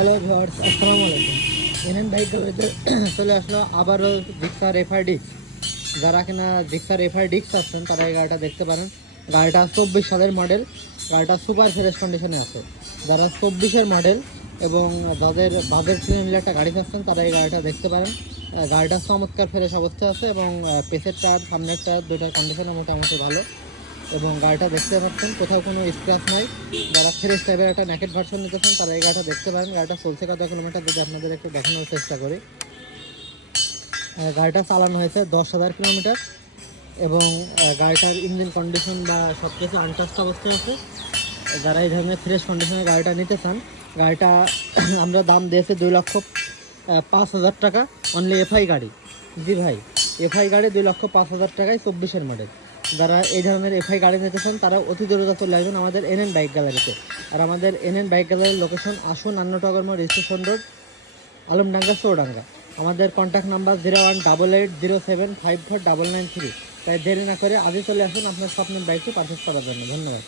Hello viewers, আসসালামু আলাইকুম। NN bike গ্যালারিতে চলে আসলো আবারও জিক্সার এফআই ডিক্স। যারা কিনা জিক্সার এফআই ডিক্স আসছেন তারা এই গাড়িটা দেখতে পারেন। গাড়িটা 24 সালের মডেল। গাড়িটা সুপার ফ্রেশ কন্ডিশনে আছে। যারা 24-এর মডেল এবং যাদের বাজেট ফ্রেন্ডলি একটা গাড়ি চাচ্ছেন তারা এই গাড়িটা দেখতে পারেন। গাড়িটা চমৎকার ফ্রেশ অবস্থায় আছে এবং পেসের টায়ার, সামনের টায়ার দুইটার কন্ডিশনে মোটামুটি ভালো। এবং গাড়িটা দেখতে পাচ্ছেন কোথাও কোনো স্ক্র্যাচ নাই। যারা ফ্রেশ টাইপের একটা নেকেট ভার্সন নিতে চান তারা এই গাড়িটা দেখতে পারেন। গাড়িটা চলছে কত কিলোমিটার যদি আপনাদের একটু দেখানোর চেষ্টা করি। গাড়িটা চালানো হয়েছে 10,000 কিলোমিটার এবং গাড়িটার ইঞ্জিন কন্ডিশন বা সব কিছু আনটাস্ট অবস্থায় আছে। যারা এই ধরনের ফ্রেশ কন্ডিশনে গাড়িটা নিতে চান, গাড়িটা আমরা দাম দিয়েছি 2,05,000 টাকা। অনলি এফআই গাড়ি। জি ভাই, এফআই গাড়ি 2,05,000 টাকায় 24-এর মডেল। যারা এই ধরনের এফআই গাড়ি নিতে চান তারা অতি দ্রুত চলে আসবেন আমাদের এনএন বাইক গ্যালারিতে। আর আমাদের এনএন বাইক গ্যালারির লোকেশন আসুন আন্নটগর মোড়, রেজিস্ট্রেশন রোড, আলমডাঙ্গা, চৌডাঙ্গা। আমাদের কন্ট্যাক্ট নাম্বার 018807549993। তাই দেরি না করে আজই চলে আসুন আপনার স্বপ্নের বাইকটি পারচেস করার জন্য। ধন্যবাদ।